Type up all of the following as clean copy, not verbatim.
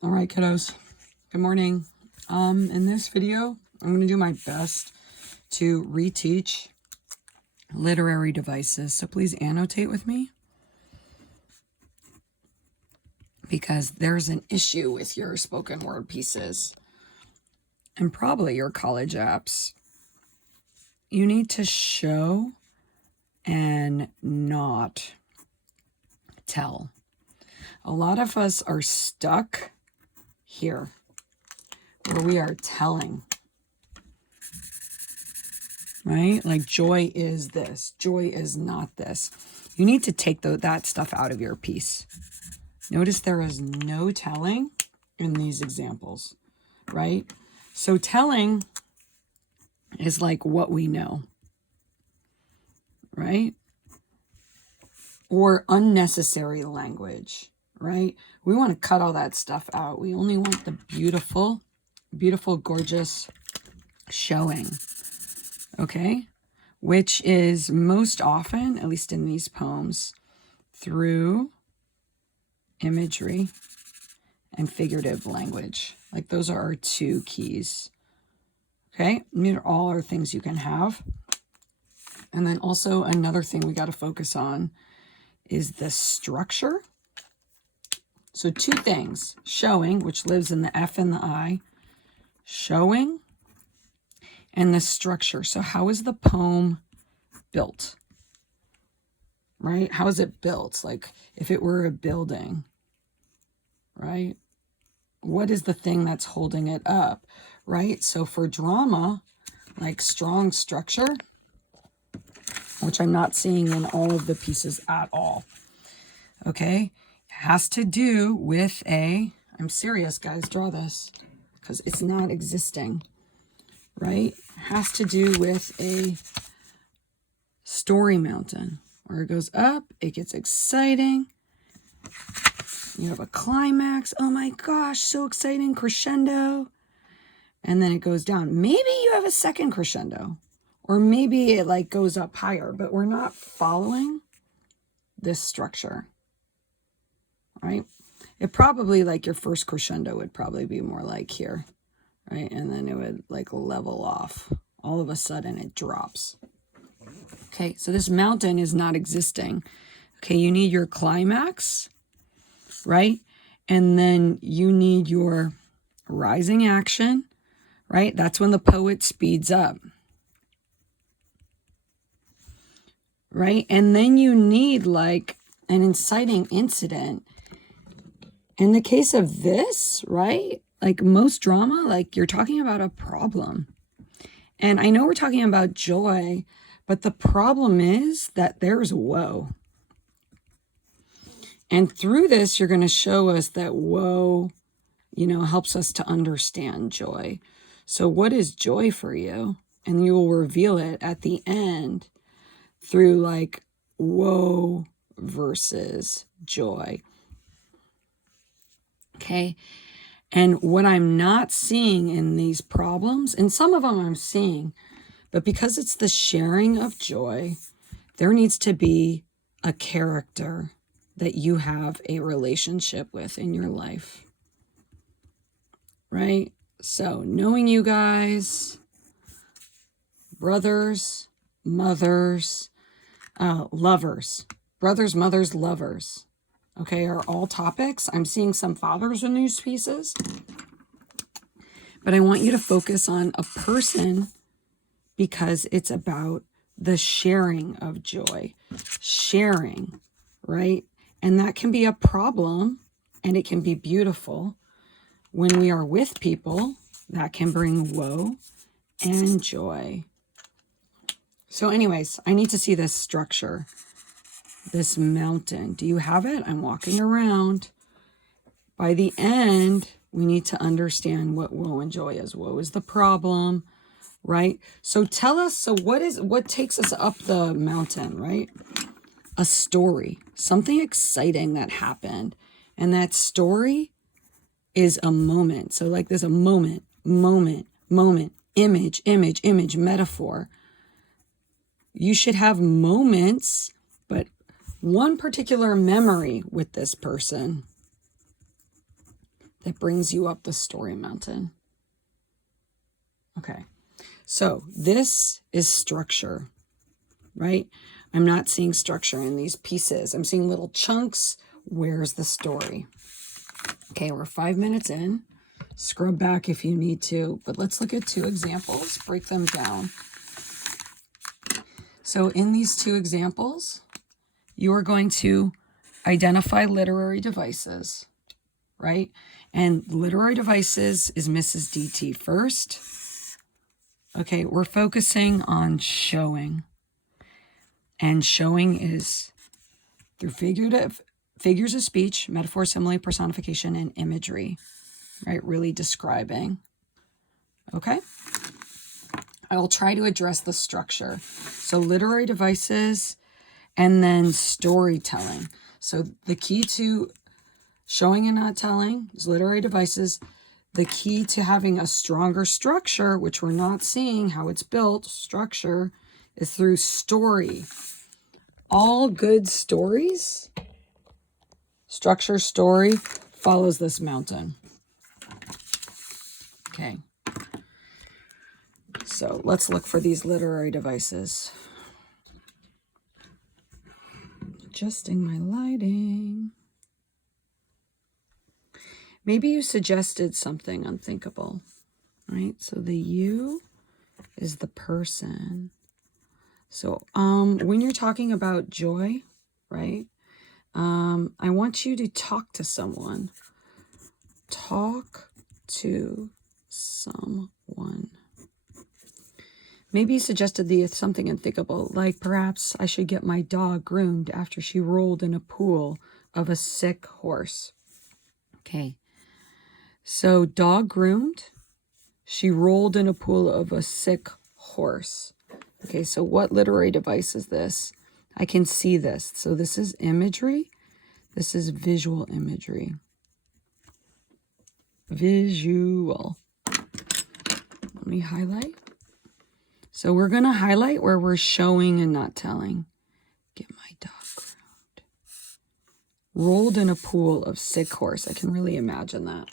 All right, kiddos. Good morning. In this video, I'm going to do my best to reteach literary devices. So please annotate with me because there's an issue with your spoken word pieces and probably your college apps. You need to show and not tell. A lot of us are stuck here where we are telling, right? Like joy is this, joy is not this. You need to take that stuff out of your piece. Notice there is no telling in these examples, right? So telling is like what we know, right? Or unnecessary language, right? We want to cut all that stuff out. We only want the beautiful, beautiful, gorgeous showing, okay? Which is most often, at least in these poems, through imagery and figurative language. Like those are our two keys, okay? These are all are things you can have. And then also another thing we got to focus on is the structure. So two things, showing, which lives in the F and the I, showing, and the structure. So how is the poem built, right? How is it built? Like if it were a building, right? What is the thing that's holding it up, right? So for drama, like strong structure, which I'm not seeing in all of the pieces at all, okay? Has to do with I'm serious, guys, draw this, because it's not existing, right? Has to do with a story mountain, where it goes up, it gets exciting, you have a climax, oh my gosh, so exciting, crescendo, and then it goes down. Maybe you have a second crescendo, or maybe it like goes up higher, but we're not following this structure, right? It probably, like your first crescendo would probably be more like here, right? And then it would like level off. All of a sudden it drops. Okay, so this mountain is not existing. Okay, you need your climax, right? And then you need your rising action, right? That's when the poet speeds up, right? And then you need like an inciting incident. In the case of this, right? Like most drama, like you're talking about a problem. And I know we're talking about joy, but the problem is that there's woe. And through this, you're going to show us that woe, helps us to understand joy. So what is joy for you? And you will reveal it at the end through like woe versus joy. Okay. And what I'm not seeing in these problems, and some of them I'm seeing, but because it's the sharing of joy, there needs to be a character that you have a relationship with in your life, right? So knowing you guys, brothers, mothers, lovers, brothers, mothers, lovers, okay, are all topics. I'm seeing some fathers in these pieces, but I want you to focus on a person because it's about the sharing of joy, sharing, right? And that can be a problem and it can be beautiful. When we are with people, that can bring woe and joy. So anyways, I need to see this structure, this mountain. Do you have it? I'm walking around. By the end, we need to understand what woe and joy is. Woe is the problem, right? So tell us, so what takes us up the mountain, right? A story, something exciting that happened. And that story is a moment. So like there's a moment, image, metaphor. You should have moments, but one particular memory with this person, that brings you up the story mountain. Okay, so this is structure, right? I'm not seeing structure in these pieces. I'm seeing little chunks. Where's the story? Okay, we're 5 minutes in. Scrub back if you need to, but let's look at 2 examples, break them down. So in these 2 examples, you are going to identify literary devices, right? And literary devices is Mrs. DT first. Okay, we're focusing on showing. And showing is through figures of speech, metaphor, simile, personification, and imagery, right? Really describing. Okay? I'll try to address the structure. So literary devices and then storytelling. So the key to showing and not telling is literary devices. The key to having a stronger structure, which we're not seeing how it's built, structure, is through story. All good stories, structure, story, follows this mountain. Okay. So let's look for these literary devices. Adjusting my lighting. Maybe you suggested something unthinkable, right? So the you is the person. So when you're talking about joy, right? I want you to talk to someone. Talk to someone. Maybe you suggested something unthinkable, like perhaps I should get my dog groomed after she rolled in a pool of a sick horse. Okay. So dog groomed, she rolled in a pool of a sick horse. Okay, so what literary device is this? I can see this. So this is imagery. This is visual imagery. Visual. Let me highlight. So we're going to highlight where we're showing and not telling. Get my dog groomed. Rolled in a pool of sick horse. I can really imagine that.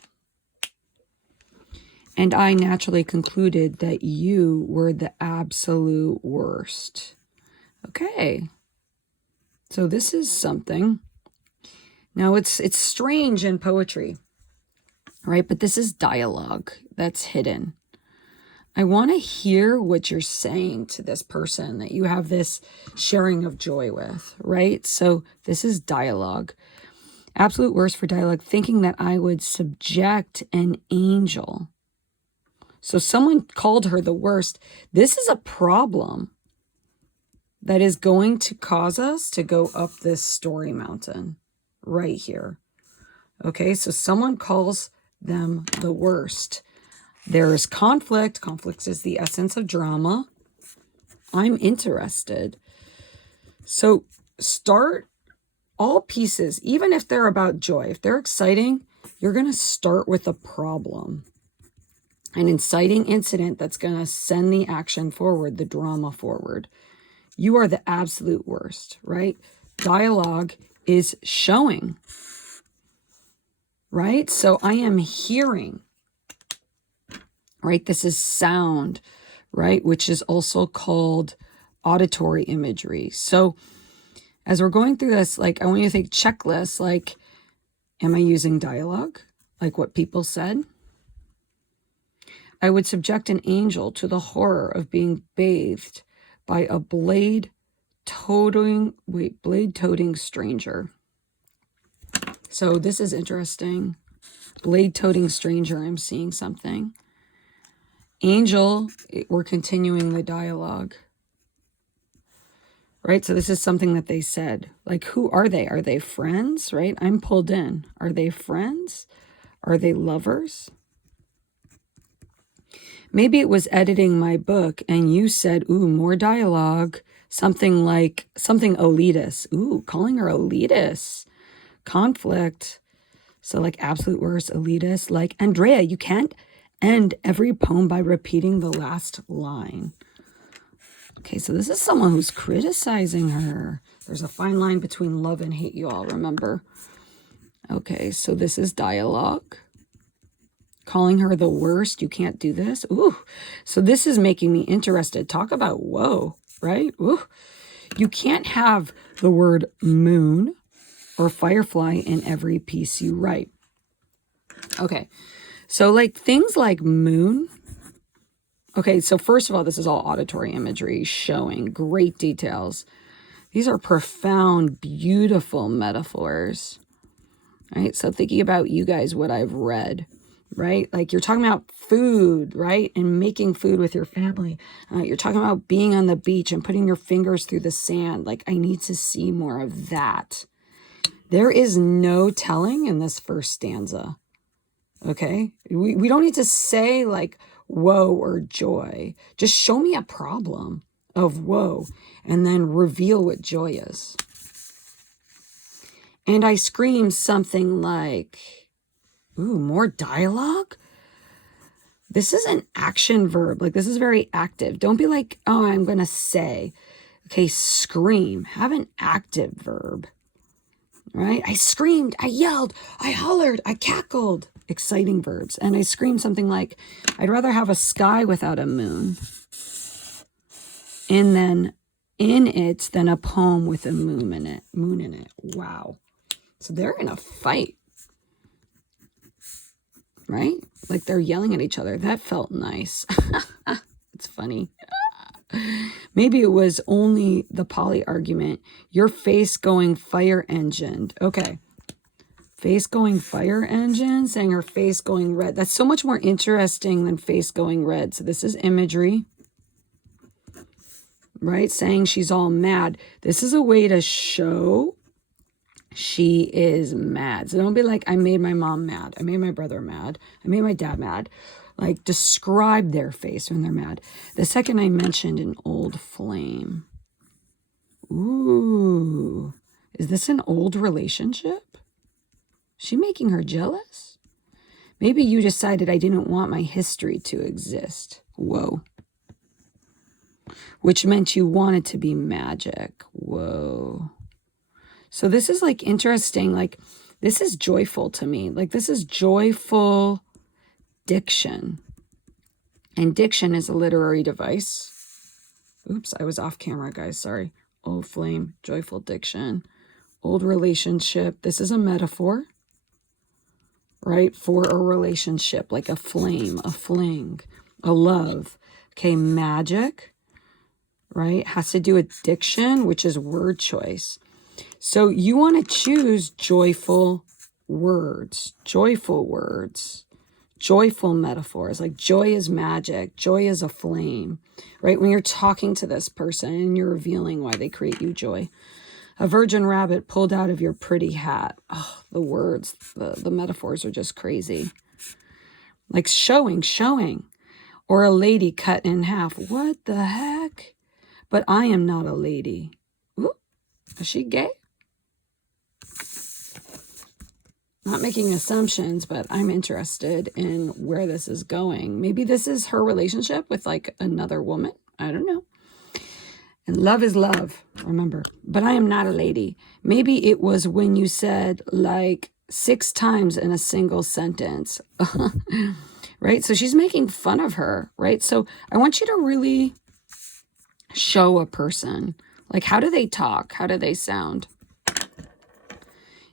And I naturally concluded that you were the absolute worst. Okay. So this is something. Now it's strange in poetry, right? But this is dialogue that's hidden. I want to hear what you're saying to this person that you have this sharing of joy with, right? So this is dialogue. Absolute worst for dialogue, thinking that I would subject an angel. So someone called her the worst. This is a problem that is going to cause us to go up this story mountain right here. Okay, so someone calls them the worst. There is conflict. Conflict is the essence of drama. I'm interested. So start all pieces, even if they're about joy. If they're exciting, you're going to start with a problem. An inciting incident that's going to send the action forward, the drama forward. You are the absolute worst, right? Dialogue is showing, right? So I am hearing, right? This is sound, right? Which is also called auditory imagery. So as we're going through this, like, I want you to think checklists, like, am I using dialogue? Like what people said? I would subject an angel to the horror of being bathed by a blade-toting stranger. So this is interesting. Blade-toting stranger, I'm seeing something. Angel, we're continuing the dialogue. Right? So this is something that they said. Like, who are they? Are they friends? Right? I'm pulled in. Are they friends? Are they lovers? Maybe it was editing my book and you said, ooh, more dialogue. Something like, something elitist. Ooh, calling her elitist. Conflict. So like absolute worst, elitist. Like, Andrea, you can't end every poem by repeating the last line. Okay, so this is someone who's criticizing her. There's a fine line between love and hate, you all remember. Okay, so this is dialogue. calling her the worst. You can't do this. Ooh. So this is making me interested. Talk about whoa, right? Ooh. You can't have the word moon or firefly in every piece you write. Okay. So like things like moon. Okay. So first of all, this is all auditory imagery showing great details. These are profound, beautiful metaphors. Right? So thinking about you guys, what I've read, right? Like you're talking about food, right? And making food with your family. You're talking about being on the beach and putting your fingers through the sand. Like I need to see more of that. There is no telling in this first stanza. Okay? We don't need to say like woe or joy. Just show me a problem of woe and then reveal what joy is. And I scream something like, ooh, more dialogue? This is an action verb. Like, this is very active. Don't be like, oh, I'm going to say. Okay, scream. Have an active verb. Right? I screamed. I yelled. I hollered. I cackled. Exciting verbs. And I screamed something like, I'd rather have a sky without a moon. And then in it than a poem with a moon in it. Wow. So they're in a fight, right? Like they're yelling at each other. That felt nice. It's funny. Maybe it was only the Polly argument. Your face going fire engined. Okay. Face going fire engine, saying her face going red. That's so much more interesting than face going red. So this is imagery, right? Saying she's all mad. This is a way to show she is mad. So don't be like, I made my mom mad. I made my brother mad. I made my dad mad. Like, describe their face when they're mad. The second I mentioned an old flame. Ooh. Is this an old relationship? She making her jealous? Maybe you decided I didn't want my history to exist. Whoa. Which meant you wanted to be magic. Whoa. So this is like interesting, like this is joyful to me. Like this is joyful diction. And diction is a literary device. Oops, I was off camera, guys. Sorry. Old flame, joyful diction, old relationship. This is a metaphor, right? For a relationship, like a flame, a fling, a love. Okay, magic, right? Has to do with diction, which is word choice. So you want to choose joyful words, joyful metaphors, like joy is magic, joy is a flame, right? When you're talking to this person and you're revealing why they create you joy. A virgin rabbit pulled out of your pretty hat. Oh, the words, the metaphors are just crazy. Like showing. Or a lady cut in half. What the heck? But I am not a lady. Ooh, is she gay? Not making assumptions, but I'm interested in where this is going. Maybe this is her relationship with like another woman. I don't know. And love is love, remember. But I am not a lady. Maybe it was when you said like 6 times in a single sentence. Right? So she's making fun of her, right? So I want you to really show a person. Like, how do they talk? How do they sound?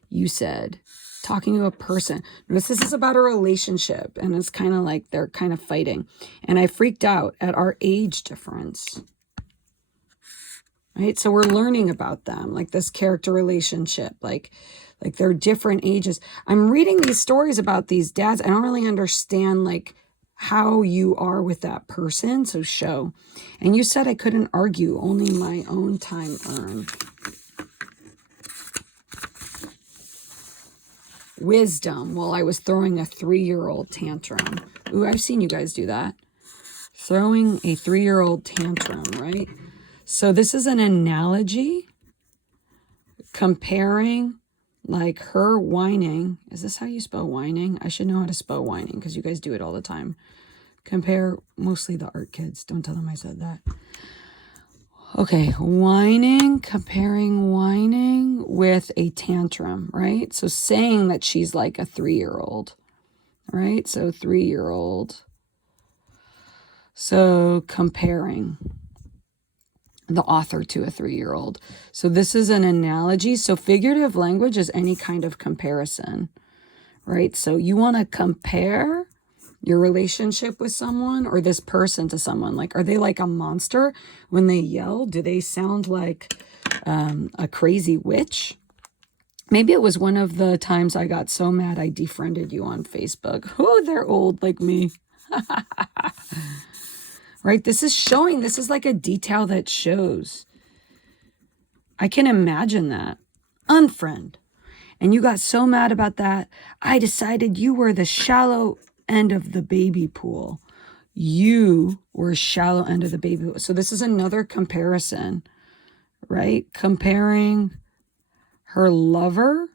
You said, talking to a person. Notice this is about a relationship, and it's kind of like they're kind of fighting. And I freaked out at our age difference. Right? So we're learning about them, like this character relationship, like they're different ages. I'm reading these stories about these dads. I don't really understand like how you are with that person. So show. And you said I couldn't argue, only my own time earned. Wisdom while I was throwing a 3-year-old tantrum. Ooh, I've seen you guys do that. Throwing a 3-year-old tantrum, right? So this is an analogy comparing like her whining. Is this how you spell whining? I should know how to spell whining because you guys do it all the time. Compare mostly the art kids. Don't tell them I said that. Okay, whining, comparing whining with a tantrum, right? So saying that she's like a 3-year-old, right? So 3-year-old. So comparing the author to a 3-year-old. So this is an analogy. So figurative language is any kind of comparison, right? So you want to compare your relationship with someone or this person to someone. Like, are they like a monster when they yell? Do they sound like a crazy witch? Maybe it was one of the times I got so mad I defriended you on Facebook. Oh, they're old like me. Right? This is showing, this is like a detail that shows. I can imagine that. Unfriend. And you got so mad about that, I decided you were the shallow end of the baby pool. You were shallow end of the baby pool. So this is another comparison, right? Comparing her lover,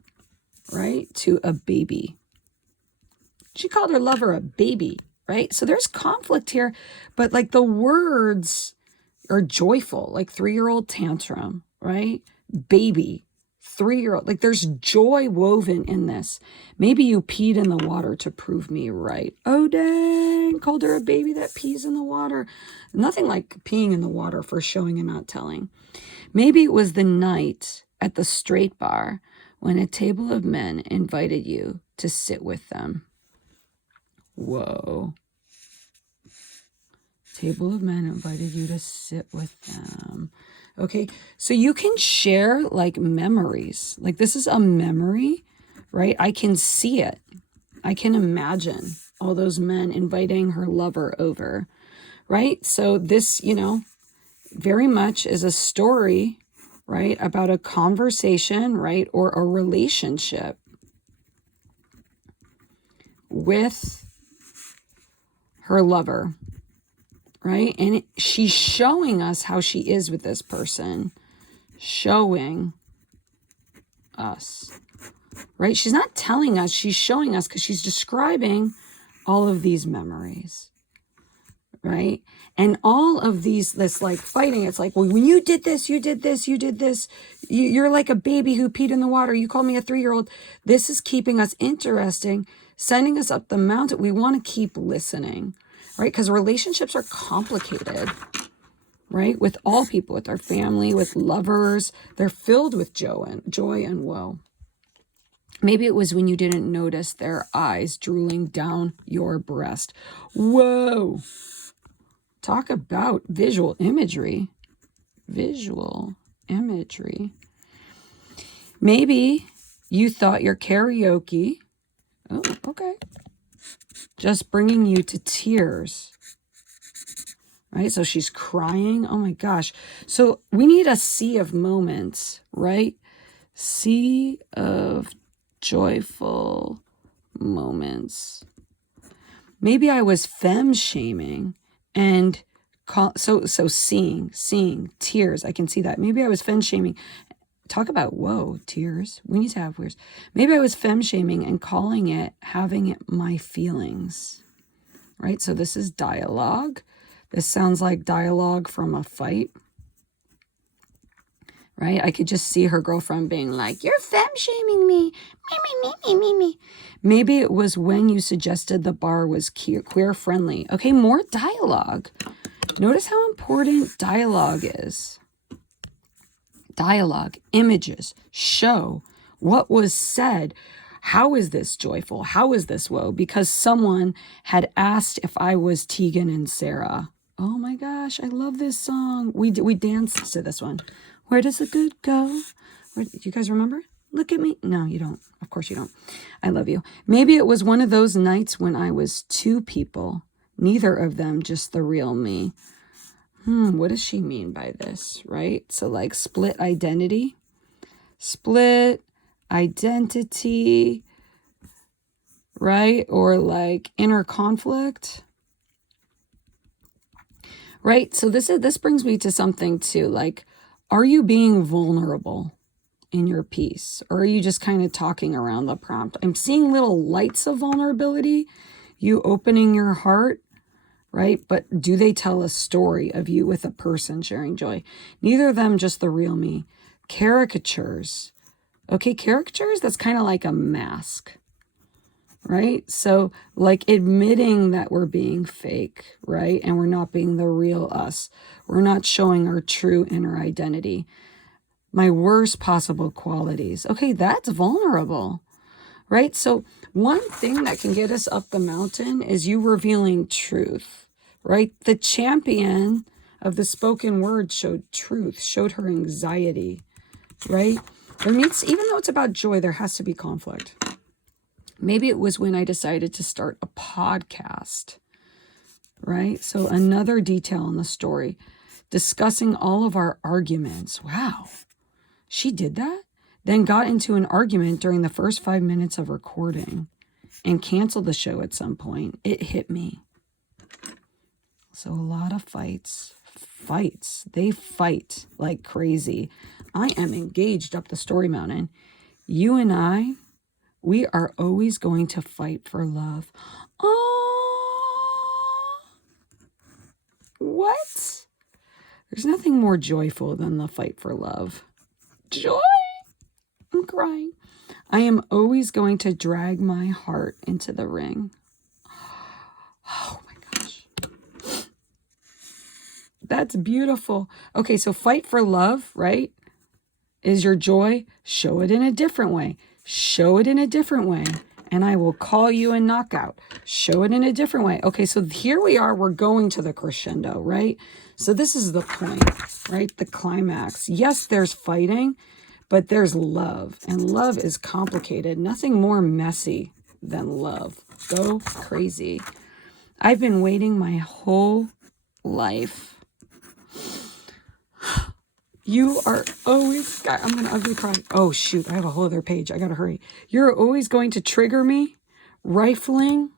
right, to a baby. She called her lover a baby, right? So there's conflict here, but like the words are joyful, like 3-year-old tantrum, right? Baby, 3-year-old, like there's joy woven in this. Maybe you peed in the water to prove me right. Oh, dang, called her a baby that pees in the water. Nothing like peeing in the water for showing and not telling. Maybe it was the night at the straight bar when a table of men invited you to sit with them. Whoa. Table of men invited you to sit with them. Okay, so you can share like memories. Like this is a memory, right? I can see it. I can imagine all those men inviting her lover over, right? So this, you know, very much is a story, right, about a conversation, right, or a relationship with her lover, right? And she's showing us how she is with this person, showing us, right? She's not telling us, she's showing us because she's describing all of these memories, right? And all of these, this like fighting, it's like, well, when you did this, you did this, you did this. You're like a baby who peed in the water. You called me a 3-year-old. This is keeping us interesting, sending us up the mountain. We want to keep listening, right? Because relationships are complicated, right? With all people, with our family, with lovers, they're filled with joy and woe. Maybe it was when you didn't notice their eyes drooling down your breast. Whoa. Talk about visual imagery. Visual imagery. Maybe you thought your karaoke, oh, okay, just bringing you to tears, right? So she's crying. Oh my gosh. So we need a sea of moments, right? Sea of joyful moments. Maybe I was femme shaming and seeing tears. I can see that. Maybe I was femme shaming. Talk about, whoa, tears. We need to have tears. Maybe I was femme shaming and calling it, having it my feelings, right? So this is dialogue. This sounds like dialogue from a fight, right? I could just see her girlfriend being like, you're femme shaming me. Me. Maybe it was when you suggested the bar was queer friendly. Okay, more dialogue. Notice how important dialogue is. Dialogue, images, show what was said. How is this joyful? How is this woe? Because someone had asked if I was Tegan and Sarah. Oh my gosh, I love this song. We danced to this one. Where does the good go? Do you guys remember? Look at me. No, you don't. Of course you don't. I love you. Maybe it was one of those nights when I was two people, neither of them just the real me. What does she mean by this, right? So like split identity, right? Or like inner conflict, right? So this brings me to something too, like, are you being vulnerable in your piece? Or are you just kind of talking around the prompt? I'm seeing little lights of vulnerability, you opening your heart, right? But do they tell a story of you with a person sharing joy? Neither of them just the real me. Caricatures. Okay, caricatures, that's kind of like a mask, right? So like admitting that we're being fake, right? And we're not being the real us. We're not showing our true inner identity. My worst possible qualities. Okay, that's vulnerable, right? So one thing that can get us up the mountain is you revealing truth, right? The champion of the spoken word showed truth, showed her anxiety, right? There needs, even though it's about joy, there has to be conflict. Maybe it was when I decided to start a podcast, right? So another detail in the story, discussing all of our arguments. Wow, she did that? Then got into an argument during the first 5 minutes of recording and canceled the show at some point. It hit me. So a lot of fights. They fight like crazy. I am engaged up the story mountain. You and I, we are always going to fight for love. Oh, what? There's nothing more joyful than the fight for love. Joy? I'm crying. I am always going to drag my heart into the ring. Oh my gosh. That's beautiful. Okay, so fight for love, right? Is your joy? Show it in a different way. Show it in a different way. And I will call you a knockout. Show it in a different way. Okay, so here we are. We're going to the crescendo, right? So this is the point, right? The climax. Yes, there's fighting, but there's love. And love is complicated. Nothing more messy than love. Go crazy. I've been waiting my whole life. You are always, God, I'm going to ugly cry. Oh, shoot. I have a whole other page. I got to hurry. You're always going to trigger me, rifling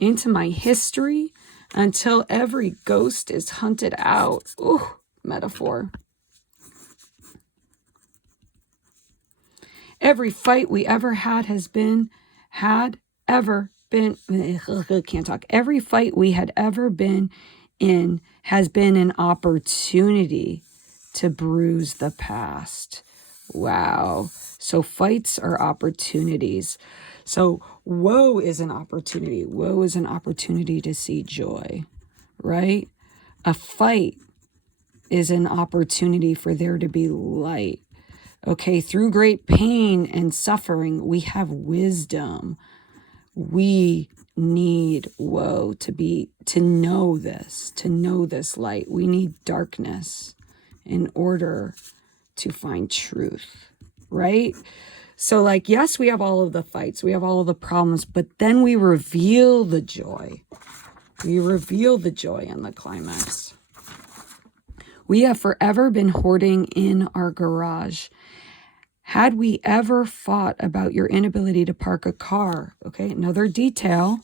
into my history until every ghost is hunted out. Ooh, metaphor. Every fight we ever had can't talk. Every fight we had ever been in has been an opportunity to bruise the past. Wow. So fights are opportunities. So woe is an opportunity. Woe is an opportunity to see joy, right? A fight is an opportunity for there to be light. Okay, through great pain and suffering, we have wisdom. We need woe to know this light. We need darkness in order to find truth, right? So like, yes, we have all of the fights, we have all of the problems, but then we reveal the joy. We reveal the joy in the climax. We have forever been hoarding in our garage. Had we ever fought about your inability to park a car? Okay, another detail,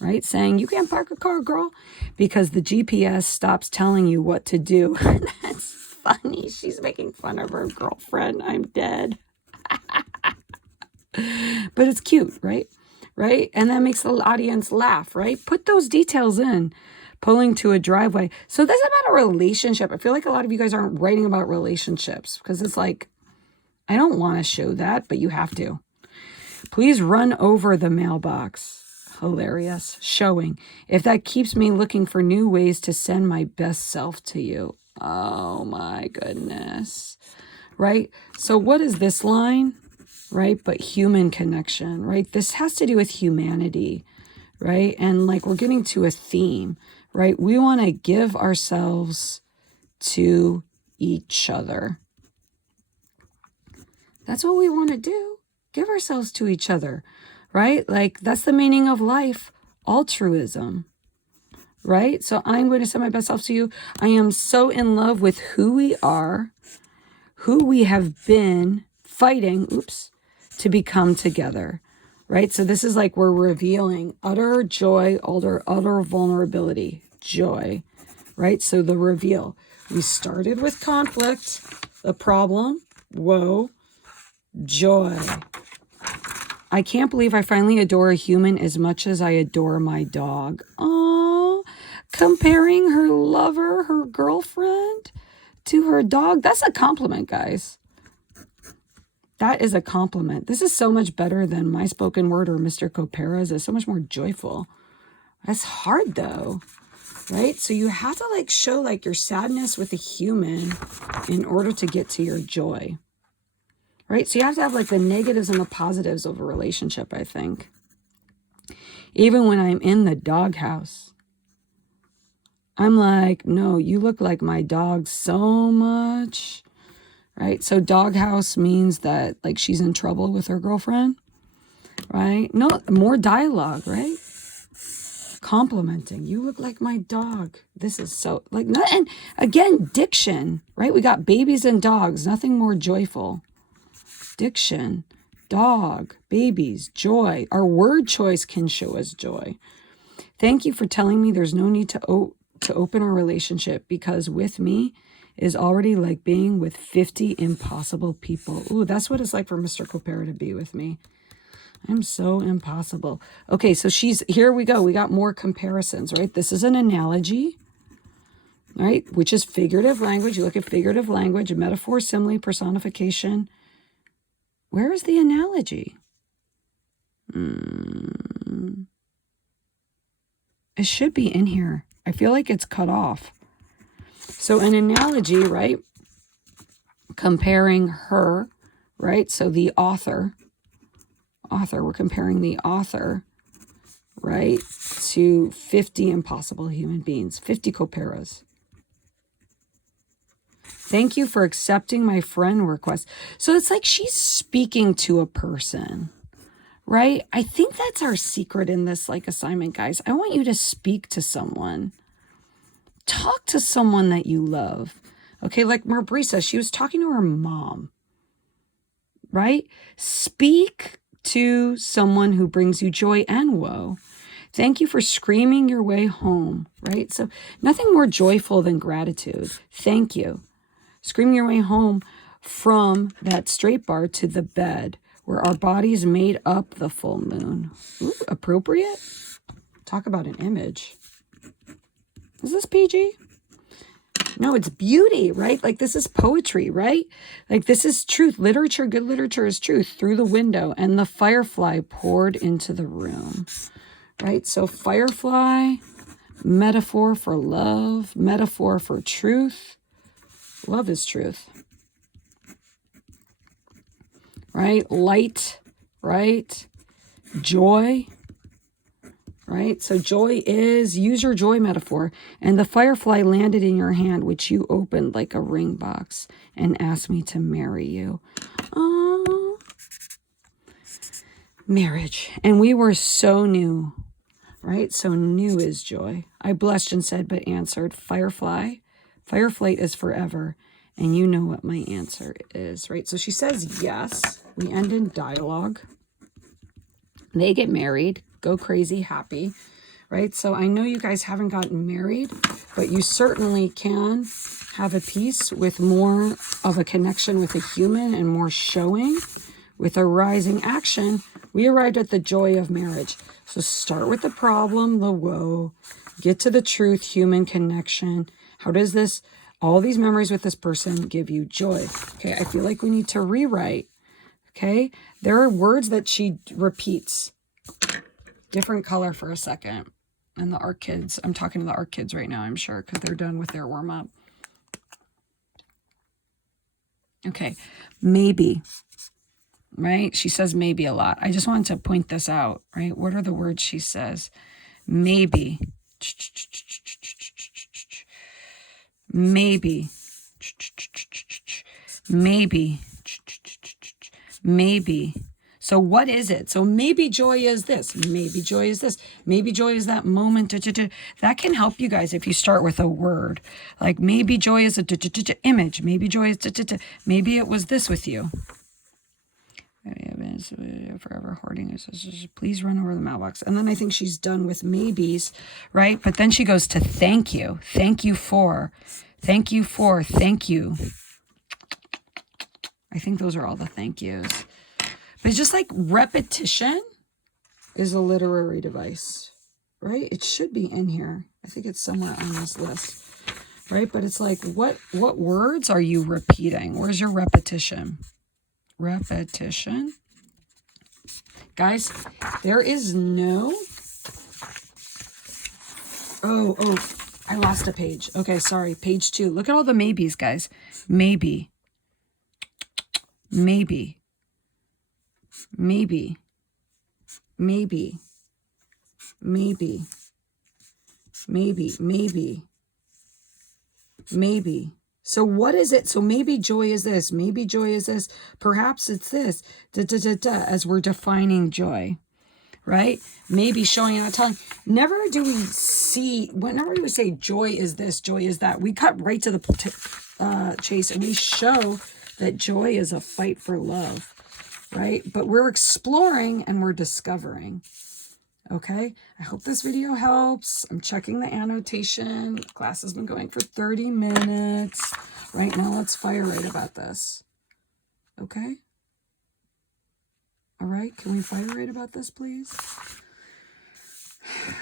right? Saying you can't park a car, girl, because the GPS stops telling you what to do. That's funny. She's making fun of her girlfriend. I'm dead. But it's cute, right? Right? And that makes the audience laugh, right? Put those details in. Pulling to a driveway. So this is about a relationship. I feel like a lot of you guys aren't writing about relationships because it's like, I don't want to show that, but you have to. Please run over the mailbox. Hilarious. Showing. If that keeps me looking for new ways to send my best self to you. Oh my goodness. Right? So what is this line? Right? But human connection, right? This has to do with humanity, right? And like we're getting to a theme, right? We want to give ourselves to each other. That's what we want to do. Give ourselves to each other, right? Like that's the meaning of life, altruism, right? So I'm going to send my best self to you. I am so in love with who we are, who we have been fighting, to become together, right? So this is like we're revealing utter joy, utter vulnerability, joy, right? So the reveal. We started with conflict, the problem, woe, joy. I can't believe I finally adore a human as much as I adore my dog. Oh, comparing her lover, her girlfriend, to her dog. That's a compliment, guys. That is a compliment. This is so much better than my spoken word or Mr. Copera's. It's so much more joyful. That's hard though, right? So you have to like show like your sadness with a human in order to get to your joy, right? So you have to have like the negatives and the positives of a relationship, I think. Even when I'm in the doghouse, I'm like, no, you look like my dog so much, right? So doghouse means that like she's in trouble with her girlfriend, right? No, more dialogue, right? Complimenting. You look like my dog. This is so like, and again, diction, right? We got babies and dogs, nothing more joyful. Diction, dog, babies, joy. Our word choice can show us joy. Thank you for telling me there's no need to open our relationship, because with me is already like being with 50 impossible people. Ooh, that's what it's like for Mr. Copera to be with me. I'm so impossible. Okay, so here we go. We got more comparisons, right? This is an analogy, right? Which is figurative language. You look at figurative language, a metaphor, simile, personification. Where is the analogy? It should be in here. I feel like it's cut off. So an analogy, right? Comparing her, right? So the author, we're comparing the author, right? To 50 impossible human beings, 50 Coperas. Thank you for accepting my friend request. So it's like she's speaking to a person, right? I think that's our secret in this like assignment, guys. I want you to speak to someone. Talk to someone that you love. Okay, like Marbrisa, she was talking to her mom, right? Speak to someone who brings you joy and woe. Thank you for screaming your way home, right? So nothing more joyful than gratitude. Thank you. Screaming your way home from that straight bar to the bed where our bodies made up the full moon. Ooh, appropriate? Talk about an image. Is this PG? No, it's beauty, right? Like this is poetry, right? Like this is truth. Literature, good literature is truth through the window, and the firefly poured into the room, right? So firefly, metaphor for love, metaphor for truth. Love is truth, right? Light, right? Joy, right? So joy is, use your joy metaphor. And the firefly landed in your hand, which you opened like a ring box and asked me to marry you. Oh, marriage. And we were so new, right? So new is joy. I blushed and said, but answered, firefly. Fireflight is forever. And you know what my answer is, right? So she says yes. We end in dialogue. They get married, go crazy, happy, right? So I know you guys haven't gotten married, but you certainly can have a piece with more of a connection with a human and more showing with a rising action. We arrived at the joy of marriage. So start with the problem, the woe, get to the truth, human connection. How does this, all these memories with this person give you joy? Okay, I feel like we need to rewrite. Okay, there are words that she repeats. Different color for a second. And the art kids, I'm talking to the art kids right now, I'm sure, because they're done with their warm-up. Okay, maybe, right? She says maybe a lot. I just wanted to point this out, right? What are the words she says? Maybe. Maybe. Maybe. Maybe. So what is it? So maybe joy is this. Maybe joy is this. Maybe joy is that moment. That can help you guys if you start with a word. Like maybe joy is a image. Maybe joy is maybe it was this with you. Forever hoarding. Please run over the mailbox. And then I think she's done with maybes, right? But then she goes to thank you. Thank you for. Thank you for. Thank you. I think those are all the thank yous. But it's just like repetition is a literary device, right? It should be in here. I think it's somewhere on this list, right? But it's like, what words are you repeating? Where's your repetition? repetition. Guys, there is no... Oh, I lost a page. Okay, sorry. Page 2. Look at all the maybes, guys. Maybe. Maybe. Maybe. Maybe. Maybe. Maybe. Maybe. Maybe. So what is it? So maybe joy is this. Maybe joy is this. Perhaps it's this. As we're defining joy. Right? Maybe showing out tongue. Never do we see, whenever we say joy is this, joy is that, we cut right to the chase and we show that joy is a fight for love, right? But we're exploring and we're discovering. Okay? I hope this video helps. I'm checking the annotation. Class has been going for 30 minutes. Right now, let's fire right about this. Okay? All right, can we fire right about this, please?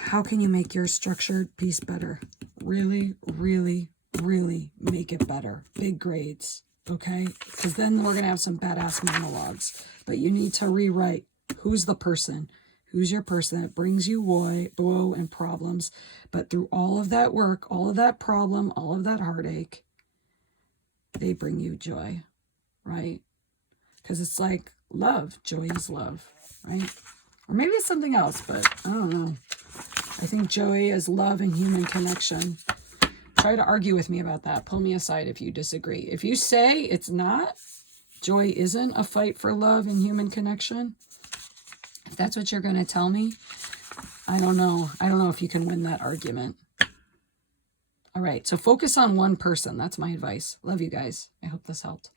How can you make your structured piece better? Really, really, really make it better. Big grades, okay? Because then we're going to have some badass monologues. But you need to rewrite who's the person. Who's your person that brings you woe and problems. But through all of that work, all of that problem, all of that heartache, they bring you joy, right? Because it's like, love. Joy is love, right? Or maybe it's something else, but I don't know. I think joy is love and human connection. Try to argue with me about that. Pull me aside if you disagree. If you say it's not, joy isn't a fight for love and human connection, if that's what you're going to tell me, I don't know. I don't know if you can win that argument. All right, so focus on one person. That's my advice. Love you guys. I hope this helped.